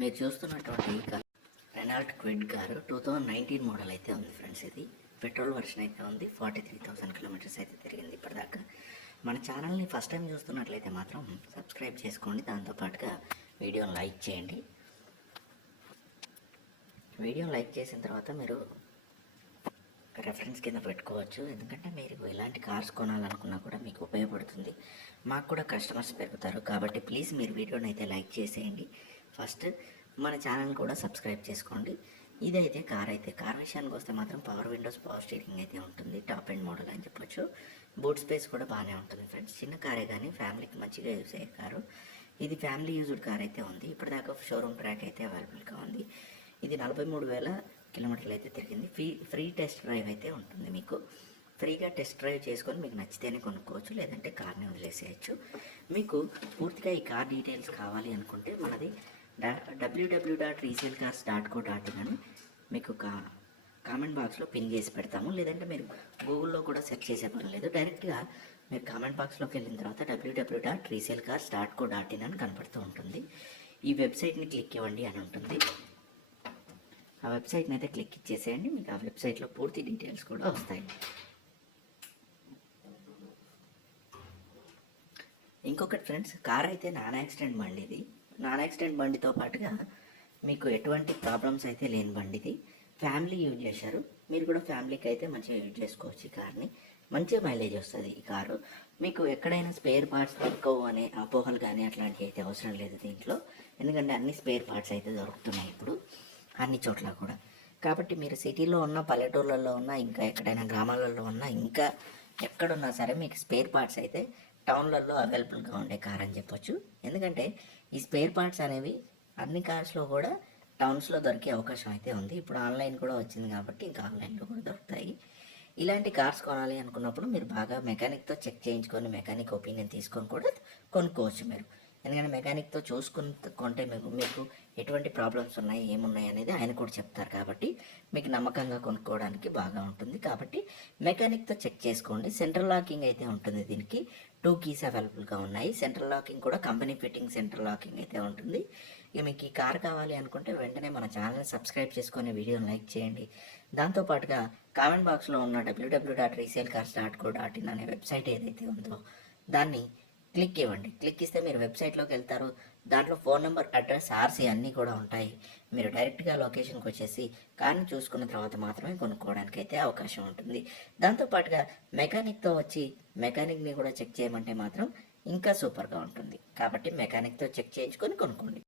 మీరు చూస్తున్నటువంటి ఈ car Renault Kwid car two thousand nineteen model అయితే ఉంది ఫ్రెండ్స్ ఇది. పెట్రోల్ వర్షన్ అయితే ఉంది. ఫార్టీ త్రీ థౌసండ్ కిలోమీటర్స్ అయితే తిరిగింది ఇప్పటిదాకా. మన ఛానల్ని ఫస్ట్ టైం చూస్తున్నట్లయితే మాత్రం సబ్స్క్రైబ్ చేసుకోండి. దాంతోపాటుగా వీడియోని లైక్ చేయండి. వీడియో లైక్ చేసిన తర్వాత మీరు రెఫరెన్స్ కింద పెట్టుకోవచ్చు. ఎందుకంటే మీరు ఇలాంటి కార్స్ కొనాలనుకున్నా కూడా మీకు ఉపయోగపడుతుంది. మాకు కూడా కస్టమర్స్ పెరుగుతారు. కాబట్టి ప్లీజ్ మీరు వీడియోని అయితే లైక్ చేసేయండి. ఫస్ట్ మన ఛానల్ కూడా సబ్స్క్రైబ్ చేసుకోండి. ఇదైతే కార్ అయితే కార్ విషయానికి వస్తే మాత్రం పవర్ విండోస్ పవర్ స్టీరింగ్ అయితే ఉంటుంది. టాప్ అండ్ మోడల్ అని చెప్పొచ్చు. బూట్ స్పేస్ కూడా బాగానే ఉంటుంది ఫ్రెండ్స్ చిన్న కారే కానీ ఫ్యామిలీకి మంచిగా యూజ్ అయ్యే కారు. ఇది ఫ్యామిలీ యూజ్డ్ కార్ అయితే ఉంది. ఇప్పటిదాకా షోరూమ్ ట్రాక్ అయితే అవైలబుల్గా ఉంది. ఇది నలభై మూడు వేల కిలోమీటర్లు అయితే తిరిగింది. ఫ్రీ ఫ్రీ టెస్ట్ డ్రైవ్ అయితే ఉంటుంది మీకు. ఫ్రీగా టెస్ట్ డ్రైవ్ చేసుకొని మీకు నచ్చితేనే కొనుక్కోవచ్చు లేదంటే కార్ని వదిలేసేయచ్చు. మీకు పూర్తిగా ఈ కార్ డీటెయిల్స్ కావాలి అనుకుంటే మనది WW dot resale cars dot co dot in అని మీకు ఒక కామెంట్ బాక్స్లో పిన్ చేసి పెడతాము. లేదంటే మీరు గూగుల్లో కూడా సెర్చ్ చేసే పని లేదు. డైరెక్ట్గా మీరు కామెంట్ బాక్స్లోకి వెళ్ళిన తర్వాత WW dot resale cars dot co dot in అని కనపడుతూ ఉంటుంది. ఈ వెబ్సైట్ని క్లిక్ ఇవ్వండి అని ఉంటుంది. ఆ వెబ్సైట్ని అయితే క్లిక్ ఇచ్చేసేయండి. మీకు ఆ వెబ్సైట్లో పూర్తి డీటెయిల్స్ కూడా వస్తాయి. ఇంకొకటి ఫ్రెండ్స్ కార్ అయితే నాన్ యాక్సిడెంట్ బండి ఇది నాన్ యాక్సిడెంట్ బండితో పాటుగా మీకు ఎటువంటి ప్రాబ్లమ్స్ అయితే లేని బండిది. ఫ్యామిలీ యూజ్ చేశారు. మీరు కూడా ఫ్యామిలీకి అయితే మంచిగా యూజ్ చేసుకోవచ్చు ఈ కార్ని మంచిగా మైలేజ్ వస్తుంది ఈ కారు మీకు ఎక్కడైనా స్పేర్ పార్ట్స్ దొరకవు అనే అపోహలు కానీ అట్లాంటివి అయితే అవసరం లేదు దీంట్లో. ఎందుకంటే అన్ని స్పేర్ పార్ట్స్ అయితే దొరుకుతున్నాయి ఇప్పుడు. అన్ని చోట్ల కూడా. కాబట్టి మీరు సిటీలో ఉన్న పల్లెటూర్లలో ఉన్న ఇంకా ఎక్కడైనా గ్రామాలలో ఉన్న ఇంకా ఎక్కడున్నా సరే మీకు స్పేర్ పార్ట్స్ అయితే టౌన్లలో అవైలబుల్గా ఉండే కార్ అని చెప్పొచ్చు. ఎందుకంటే ఈ స్పేర్ పార్ట్స్ అనేవి అన్ని కార్స్లో కూడా టౌన్స్లో దొరికే అవకాశం అయితే ఉంది. ఇప్పుడు ఆన్లైన్ కూడా వచ్చింది కాబట్టి ఇంకా ఆన్లైన్లో కూడా దొరుకుతాయి. ఇలాంటి కార్స్ కొనాలి అనుకున్నప్పుడు మీరు బాగా మెకానిక్తో చెక్ చేయించుకొని మెకానిక్ ఒపీనియన్ తీసుకొని కూడా కొనుక్కోవచ్చు మీరు. ఎందుకంటే మెకానిక్తో చూసుకుని కొంటే మీకు మీకు ఎటువంటి ప్రాబ్లమ్స్ ఉన్నాయి ఏమున్నాయి అనేది ఆయన కూడా చెప్తారు కాబట్టి మీకు నమ్మకంగా కొనుక్కోవడానికి బాగా ఉంటుంది. కాబట్టి మెకానిక్తో చెక్ చేసుకోండి. సెంట్రల్ లాకింగ్ అయితే ఉంటుంది దీనికి. టూ కీస్ అవైలబుల్గా ఉన్నాయి. సెంట్రల్ లాకింగ్ కూడా కంపెనీ ఫిట్టింగ్ సెంట్రల్ లాకింగ్ అయితే ఉంటుంది. ఇక మీకు ఈ కార్ కావాలి అనుకుంటే వెంటనే మన ఛానల్ని సబ్స్క్రైబ్ చేసుకొని వీడియోని లైక్ చేయండి. దాంతోపాటుగా కామెంట్ బాక్స్లో ఉన్న WW dot resale cars dot co dot in అనే వెబ్సైట్ ఏదైతే ఉందో దాన్ని క్లిక్ ఇవ్వండి. క్లిక్ ఇస్తే మీరు వెబ్సైట్లోకి వెళ్తారు. దాంట్లో ఫోన్ నెంబర్ అడ్రస్ ఆర్సీ అన్నీ కూడా ఉంటాయి. మీరు డైరెక్ట్గా లొకేషన్కి వచ్చేసి కార్ని చూసుకున్న తర్వాత మాత్రమే కొనుక్కోవడానికి అయితే అవకాశం ఉంటుంది. దాంతోపాటుగా మెకానిక్తో వచ్చి మెకానిక్ని కూడా చెక్ చేయమంటే మాత్రం ఇంకా సూపర్గా ఉంటుంది. కాబట్టి మెకానిక్తో చెక్ చేయించుకొని కొనుక్కోండి.